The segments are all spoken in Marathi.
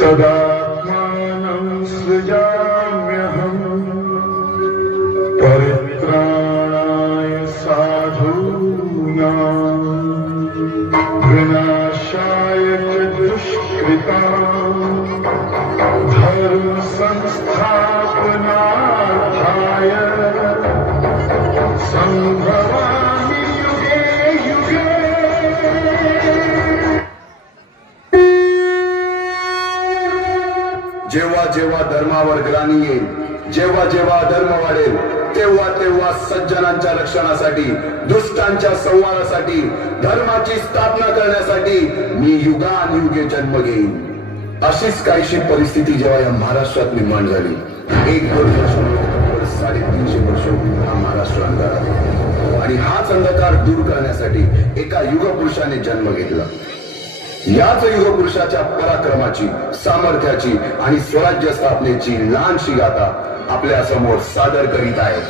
तदात्मानं सृजाम्यहम् परित्राणाय साधूनां विनाशाय च दुष्कृताम् धर्म संस्थापनार्थाय संभवामि युगे युगे। जेव्हा जेव्हा धर्मावर ग्लानी येईल, जेव्हा जेव्हा धर्म वाढेल, तेव्हा तेव्हा सज्जनांच्या रक्षणासाठी, दुष्टांच्या संहारासाठी, धर्माची स्थापना करण्यासाठी मी युगानुयुगे जन्म घेईन। अशीच काहीशी परिस्थिती जेव्हा या महाराष्ट्रात निर्माण झाली, 1-2 वर्ष 350 वर्ष हा महाराष्ट्र अंधार आहे आणि हाच अंधकार दूर करण्यासाठी एका युगपुरुषाने जन्म घेतला। याच युगपुरुषाच्या पराक्रमाची, सामर्थ्याची आणि स्वराज्य स्थापनेची लहानशी गाथा आपल्या समोर सादर करीत आहेत।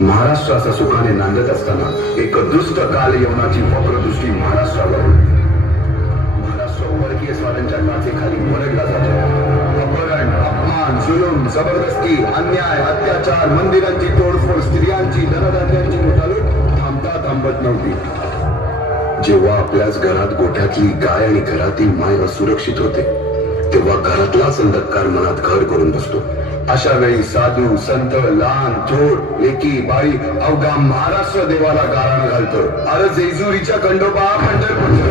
महाराष्ट्राचा सुखाने नांदत असताना एक दुष्ट काल यवनाची वक्रदृष्टी महाराष्ट्रावर होती। महाराष्ट्र वर्गीय स्वारांच्या टाचेखाली वरडला जातो। अपहरण, अपमान, जुलूम, जबरदस्ती, अन्याय, अत्याचार, मंदिरांची तोडफोड, स्त्रियांची, धनधान्यांची लुटालूट थांबत नव्हती। जेव्हा आपल्याच घरात गोठ्यातली गाय आणि घरातील माय असुरक्षित होते, तेव्हा घरातलाच अंधकार मनात घर करून बसतो। अशा वेळी साधू, संत, लहान, थोर, लेकी, बाई अवघा महाराष्ट्र देवाला गाराणं घालतो। अरे जेजुरीच्या खंडोबा, पंढरपूरच्या